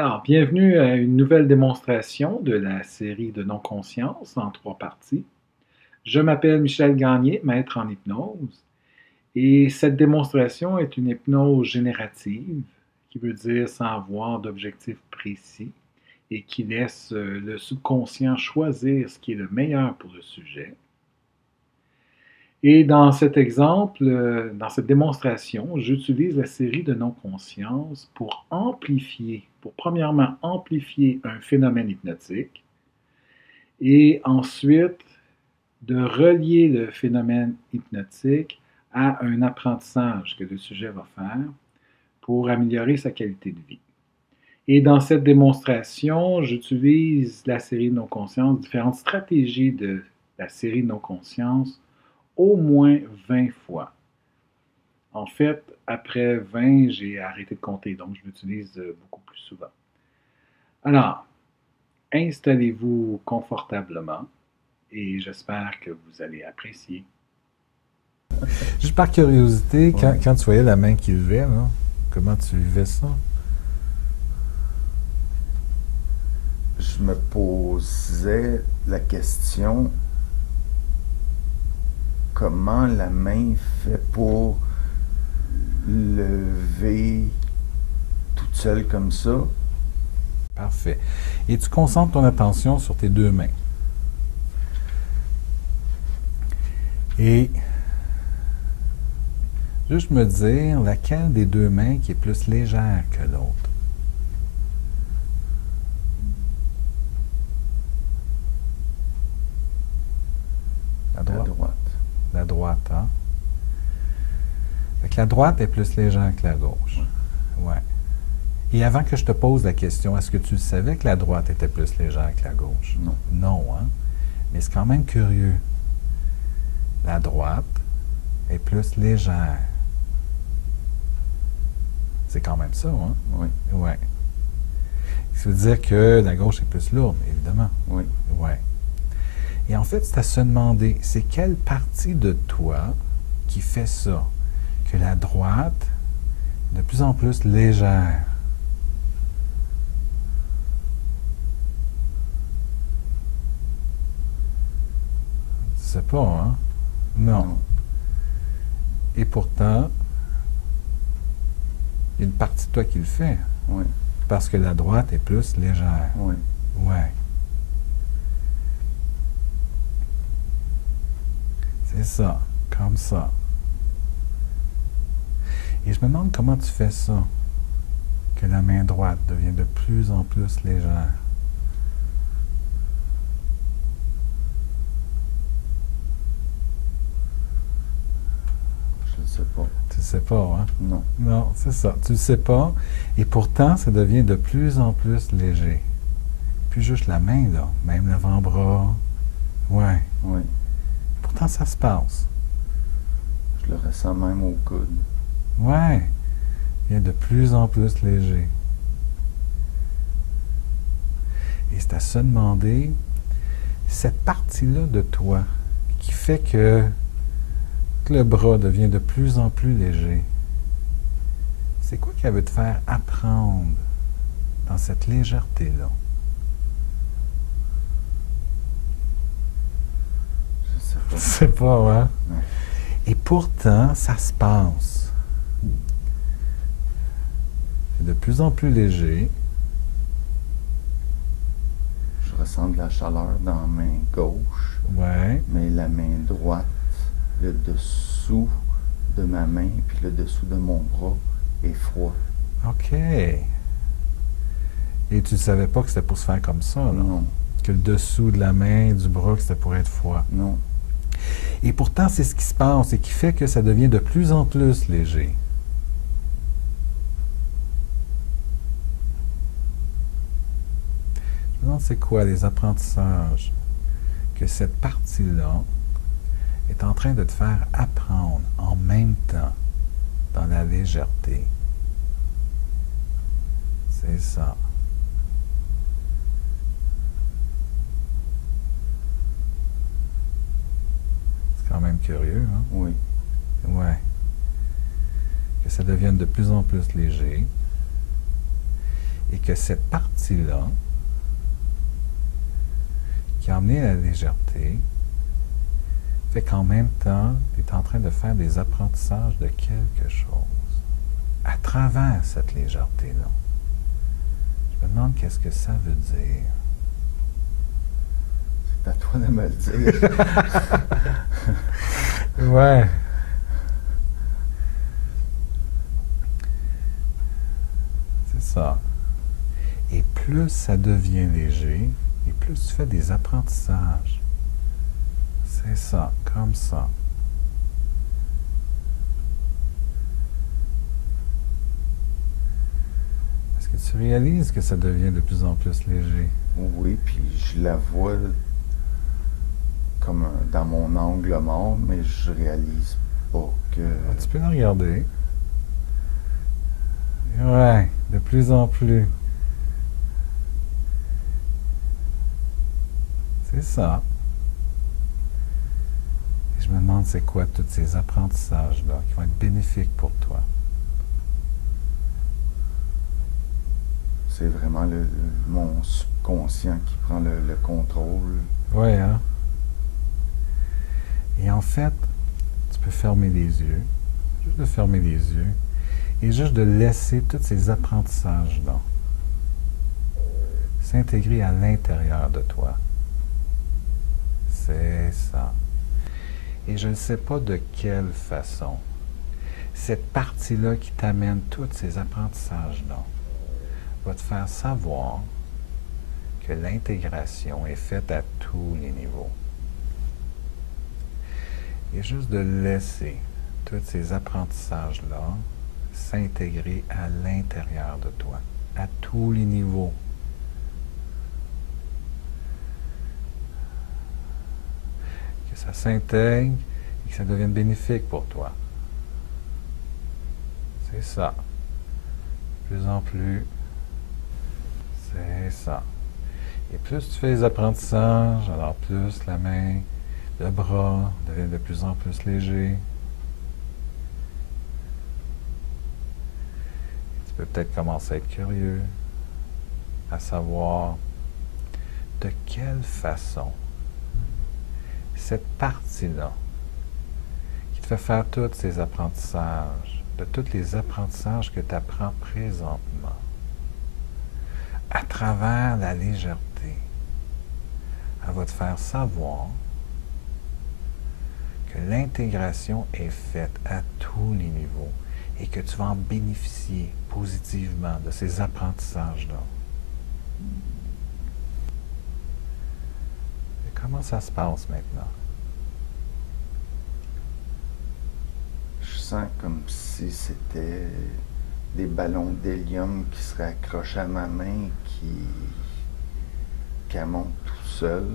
Alors, bienvenue à une nouvelle démonstration de la série de non-conscience en 3 parties. Je m'appelle Michel Gagné, maître en hypnose, et cette démonstration est une hypnose générative, qui veut dire sans avoir d'objectif précis, et qui laisse le subconscient choisir ce qui est le meilleur pour le sujet. Et dans cet exemple, dans cette démonstration, j'utilise la série de non-conscience pour amplifier, pour premièrement amplifier un phénomène hypnotique et ensuite de relier le phénomène hypnotique à un apprentissage que le sujet va faire pour améliorer sa qualité de vie. Et dans cette démonstration, j'utilise la série de non-conscience, différentes stratégies de la série de non-conscience au moins 20 fois. En fait, après 20, j'ai arrêté de compter, donc je l'utilise beaucoup plus souvent. Alors, installez-vous confortablement et j'espère que vous allez apprécier. Juste par curiosité, Ouais. quand tu voyais la main qui levait, là, comment tu vivais ça? Je me posais la question comment la main fait pour lever toute seule comme ça. Parfait. Et tu concentres ton attention sur tes deux mains. Et juste me dire laquelle des deux mains qui est plus légère que l'autre. La À droite. droite. La droite, hein? Fait que la droite est plus légère que la gauche. Ouais. Et avant que je te pose la question, est-ce que tu savais que la droite était plus légère que la gauche? Non. Non, hein? Mais c'est quand même curieux. La droite est plus légère. C'est quand même ça, hein? Oui. Ouais. Ça veut dire que la gauche est plus lourde, évidemment. Oui. Ouais. Et en fait, c'est à se demander, c'est quelle partie de toi qui fait ça? Que la droite est de plus en plus légère. Tu sais pas, hein? Non. Et pourtant, il y a une partie de toi qui le fait. Oui. Parce que la droite est plus légère. Oui. Ouais. C'est ça, comme ça. Et je me demande comment tu fais ça, que la main droite devient de plus en plus légère. Je ne sais pas. Tu sais pas, hein? Non. Non, c'est ça. Tu le sais pas. Et pourtant, ça devient de plus en plus léger. Puis juste la main, là. Même l'avant-bras. Ouais. Oui. Pourtant, ça se passe. Je le ressens même au coude. Ouais. Il devient de plus en plus léger. Et c'est à se demander, cette partie-là de toi qui fait que le bras devient de plus en plus léger, c'est quoi qui veut te faire apprendre dans cette légèreté-là? Je sais pas. C'est pas, hein? Ouais. Et pourtant, ça se passe. C'est de plus en plus léger. Je ressens de la chaleur dans la main gauche, Ouais. mais la main droite, le dessous de ma main puis le dessous de mon bras est froid. OK. Et tu ne savais pas que c'était pour se faire comme ça, là? Non. Que le dessous de la main, du bras, que c'était pour être froid. Non. Et pourtant, c'est ce qui se passe et qui fait que ça devient de plus en plus léger. Je me demande c'est quoi les apprentissages que cette partie-là est en train de te faire apprendre en même temps dans la légèreté. C'est ça. C'est quand même curieux, hein? Oui. Ouais. Que ça devienne de plus en plus léger. Et que cette partie-là, qui a amené la légèreté, fait qu'en même temps, tu es en train de faire des apprentissages de quelque chose à travers cette légèreté-là. Je me demande qu'est-ce que ça veut dire. C'est à toi de me le dire. Ouais. C'est ça. Et plus ça devient léger, et plus tu fais des apprentissages. C'est ça, comme ça. Est-ce que tu réalises que ça devient de plus en plus léger? Oui, puis je la vois comme dans mon angle mort, mais je réalise pas que... Tu peux la regarder. Ouais, de plus en plus. C'est ça. Et je me demande c'est quoi tous ces apprentissages-là qui vont être bénéfiques pour toi. C'est vraiment mon subconscient qui prend le contrôle. Ouais, hein? Et en fait, tu peux fermer les yeux, juste de fermer les yeux, et juste de laisser tous ces apprentissages-là s'intégrer à l'intérieur de toi. C'est ça. Et je ne sais pas de quelle façon cette partie-là qui t'amène tous ces apprentissages-là va te faire savoir que l'intégration est faite à tous les niveaux. Et juste de laisser tous ces apprentissages-là s'intégrer à l'intérieur de toi, à tous les niveaux. Que ça s'intègre et que ça devienne bénéfique pour toi. C'est ça. De plus en plus. C'est ça. Et plus tu fais les apprentissages, alors plus la main, le bras devient de plus en plus léger. Tu peux peut-être commencer à être curieux, à savoir de quelle façon cette partie-là qui te fait faire tous ces apprentissages, de tous les apprentissages que tu apprends présentement, à travers la légèreté, elle va te faire savoir que l'intégration est faite à tous les niveaux et que tu vas en bénéficier positivement de ces apprentissages-là. Et comment ça se passe maintenant? Je sens comme si c'était des ballons d'hélium qui seraient accrochés à ma main qui montent tout seul.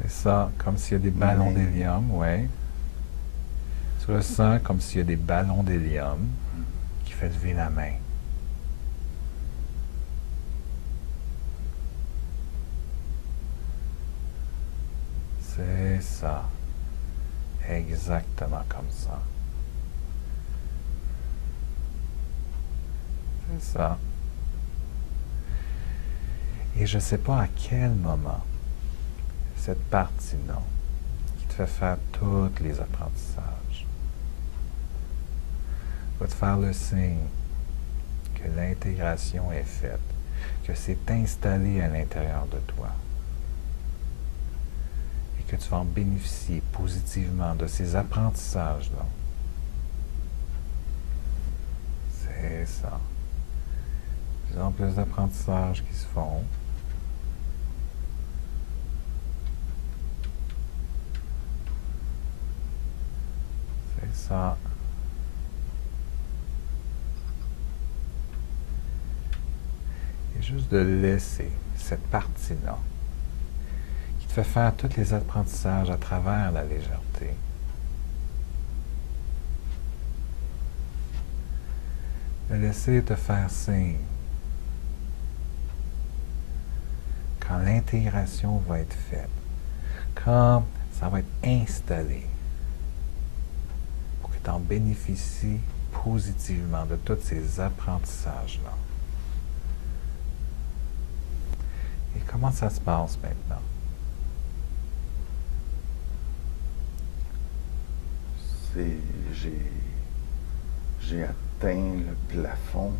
C'est ça, comme s'il y a des ballons d'hélium, oui. Tu ressens comme s'il y a des ballons d'hélium qui fait lever la main. C'est ça. Exactement comme ça. C'est ça. Et je ne sais pas à quel moment cette partie-là qui te fait faire tous les apprentissages va te faire le signe que l'intégration est faite, que c'est installé à l'intérieur de toi et que tu vas en bénéficier positivement de ces apprentissages-là. C'est ça. De plus en plus d'apprentissages qui se font. C'est ça. Et juste de laisser cette partie-là qui te fait faire tous les apprentissages à travers la légèreté. De laisser te faire signe quand l'intégration va être faite, quand ça va être installé, pour que tu en bénéficies positivement de tous ces apprentissages-là. Comment ça se passe maintenant? J'ai atteint le plafond.